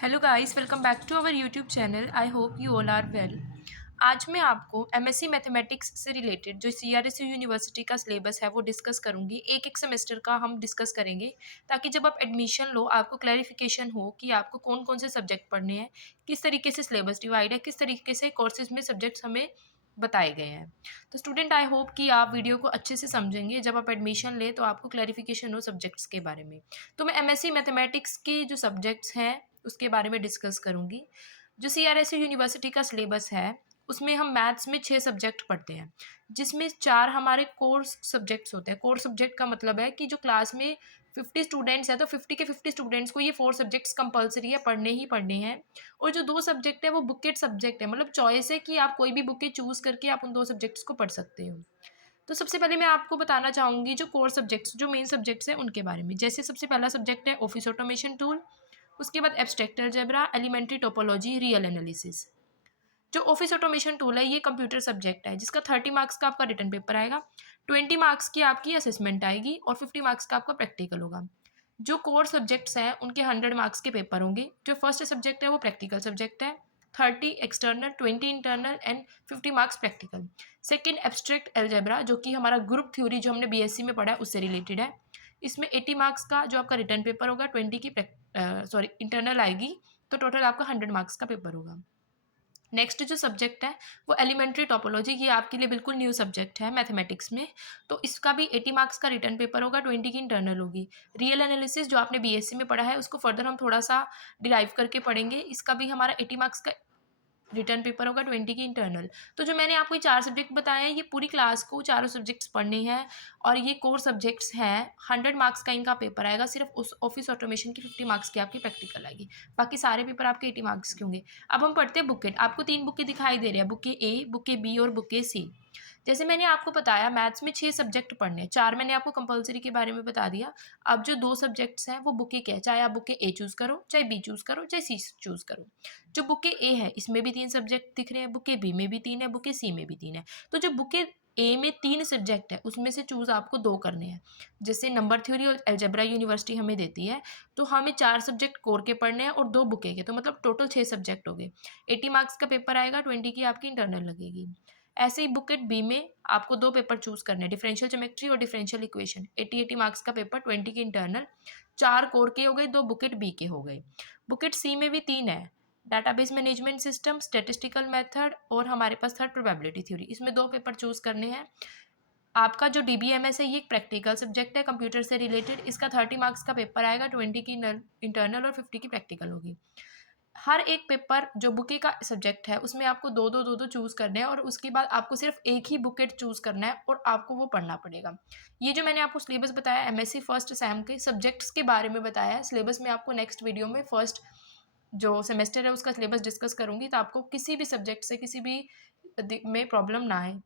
Hello guys, welcome back to our YouTube channel. I hope you all are well. आज मैं आपको MSc mathematics से related जो CRSU university का syllabus है वो डिस्कस करूंगी। एक एक सेमेस्टर का हम डिस्कस करेंगे ताकि जब आप एडमिशन लो आपको क्लैरिफिकेशन हो कि आपको कौन कौन से सब्जेक्ट पढ़ने हैं, किस तरीके से सिलेबस डिवाइड है, किस तरीके से कोर्सेज में सब्जेक्ट्स हमें बताए गए हैं। तो स्टूडेंट, आई होप कि आप वीडियो को अच्छे से समझेंगे। जब आप एडमिशन लें तो आपको क्लैरिफिकेशन हो सब्जेक्ट्स के बारे में। तो मैं एमएससी मैथमेटिक्स के जो सब्जेक्ट्स हैं उसके बारे में डिस्कस करूंगी। जो सीआरएसयू यूनिवर्सिटी का सिलेबस है उसमें हम मैथ्स में 6 सब्जेक्ट पढ़ते हैं, जिसमें 4 हमारे कोर सब्जेक्ट्स होते हैं। कोर सब्जेक्ट का मतलब है कि जो क्लास में 50 स्टूडेंट्स हैं तो 50 के 50 स्टूडेंट्स को ये 4 सब्जेक्ट्स कंपलसरी है, पढ़ने ही पढ़ने हैं। और जो 2 सब्जेक्ट है वो बुकेट सब्जेक्ट है, मतलब चॉइस है कि आप कोई भी बुकेट चूज़ करके आप उन 2 सब्जेक्ट्स को पढ़ सकते हो। तो सबसे पहले मैं आपको बताना चाहूँगी जो कोर सब्जेक्ट्स, जो मेन सब्जेक्ट्स हैं उनके बारे में। जैसे सबसे पहला सब्जेक्ट है ऑफिस ऑटोमेशन टूल, उसके बाद abstract algebra, elementary topology, real analysis. जो ऑफिस ऑटोमेशन टूल है ये कंप्यूटर सब्जेक्ट है जिसका 30 मार्क्स का आपका रिटन पेपर आएगा, 20 मार्क्स की आपकी असेसमेंट आएगी और 50 मार्क्स का आपका प्रैक्टिकल होगा। जो कोर सब्जेक्ट्स हैं उनके 100 मार्क्स के पेपर होंगे। जो फर्स्ट सब्जेक्ट है वो प्रैक्टिकल सब्जेक्ट है, 30 external, 20 internal and 50 marks practical. Second abstract algebra, जो कि हमारा ग्रुप थ्योरी जो हमने बीएससी में पढ़ा है उससे रिलेटेड है। इसमें 80 मार्क्स का जो आपका रिटर्न पेपर होगा, 20 की इंटरनल आएगी, तो टोटल आपका 100 मार्क्स का पेपर होगा। नेक्स्ट जो सब्जेक्ट है वो एलिमेंट्री टोपोलॉजी, ये आपके लिए बिल्कुल न्यू सब्जेक्ट है मैथमेटिक्स में। तो इसका भी 80 मार्क्स का रिटर्न पेपर होगा, 20 की इंटरनल होगी। रियल एनालिसिस जो आपने बीएससी में पढ़ा है उसको फर्दर हम थोड़ा सा डिराइव करके पढ़ेंगे। इसका भी हमारा 80 मार्क्स का रिटर्न पेपर होगा, 20 की इंटरनल। तो जो मैंने आपको ये 4 सब्जेक्ट बताए हैं ये पूरी क्लास को चारों सब्जेक्ट्स पढ़ने हैं और ये कोर सब्जेक्ट्स हैं। 100 मार्क्स का इनका पेपर आएगा, सिर्फ उस ऑफिस ऑटोमेशन की 50 मार्क्स की आपकी प्रैक्टिकल आएगी, बाकी सारे पेपर आपके 80 मार्क्स के होंगे। अब हम पढ़ते हैं बुकेट। आपको 3 बुकें दिखाई दे रही है, बुके ए, बुके बी और बुके सी। जैसे मैंने आपको बताया मैथ्स में 6 सब्जेक्ट पढ़ने हैं, 4 मैंने आपको कंपलसरी के बारे में बता दिया। अब जो 2 सब्जेक्ट्स हैं वो बुके के हैं, चाहे आप बुके ए चूज़ करो, चाहे बी चूज़ करो, चाहे सी चूज़ करो। जो बुके ए है इसमें भी 3 सब्जेक्ट दिख रहे हैं, बुके बी में भी 3 है, बुके सी में भी 3 है। तो जो बुके ए में 3 सब्जेक्ट है उसमें से चूज़ आपको 2 करने हैं। जैसे नंबर थ्योरी और अलजेब्रा यूनिवर्सिटी हमें देती है, तो हमें 4 सब्जेक्ट कोर के पढ़ने हैं और 2 बुके के, तो मतलब टोटल 6 सब्जेक्ट हो गए। 80 मार्क्स का पेपर आएगा, 20 की आपकी इंटरनल लगेगी। ऐसे ही बुकेट बी में आपको 2 पेपर चूज़ करने हैं, डिफरेंशियल ज्योमेट्री और डिफरेंशियल इक्वेशन। 80 मार्क्स का पेपर, 20 की इंटरनल। 4 कोर के हो गए, 2 बुकेट बी के हो गए। बुकेट सी में भी 3 है, database management system, statistical method और हमारे पास थर्ड प्रोबेबिलिटी थ्योरी। इसमें 2 पेपर चूज़ करने हैं। आपका जो डीबीएमएस है ये एक प्रैक्टिकल सब्जेक्ट है कंप्यूटर से रिलेटेड। इसका 30 मार्क्स का पेपर आएगा, 20 की इंटरनल और 50 की प्रैक्टिकल होगी। हर एक पेपर जो बुके का सब्जेक्ट है उसमें आपको दो चूज़ करने हैं और उसके बाद आपको सिर्फ एक ही बुकेट चूज़ करना है और आपको वो पढ़ना पड़ेगा। ये जो मैंने आपको सिलेबस बताया एमएससी फर्स्ट सेम के सब्जेक्ट्स के बारे में बताया है। सिलेबस में आपको नेक्स्ट वीडियो में फर्स्ट जो सेमेस्टर है उसका सिलेबस डिस्कस करूँगी, तो आपको किसी भी सब्जेक्ट से किसी भी में प्रॉब्लम ना आए।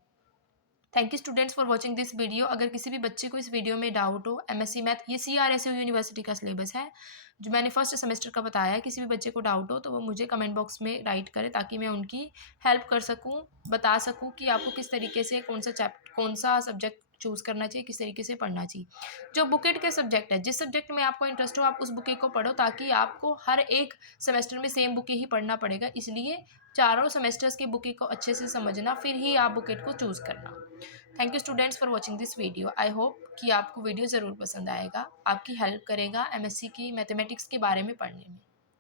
Thank you students for watching this video. अगर किसी भी बच्चे को इस वीडियो में डाउट हो, एमएससी मैथ ये सीआरएसयू यूनिवर्सिटी का सिलेबस है जो मैंने फर्स्ट सेमेस्टर का बताया है। किसी भी बच्चे को डाउट हो तो वो मुझे कमेंट बॉक्स में राइट करे ताकि मैं उनकी हेल्प कर सकूं, बता सकूं कि आपको किस तरीके से कौन सा सब्जेक्ट चूज़ करना चाहिए, किस तरीके से पढ़ना चाहिए। जो बुकेट के सब्जेक्ट है, जिस सब्जेक्ट में आपको इंटरेस्ट हो आप उस बुके को पढ़ो, ताकि आपको हर एक सेमेस्टर में सेम बुके ही पढ़ना पड़ेगा। इसलिए चारों सेमेस्टर्स के बुके को अच्छे से समझना, फिर ही आप बुकेट को चूज़ करना। Thank you students for watching this video. I hope कि आपको वीडियो ज़रूर पसंद आएगा, आपकी हेल्प करेगा एमएससी की मैथमेटिक्स के बारे में पढ़ने में।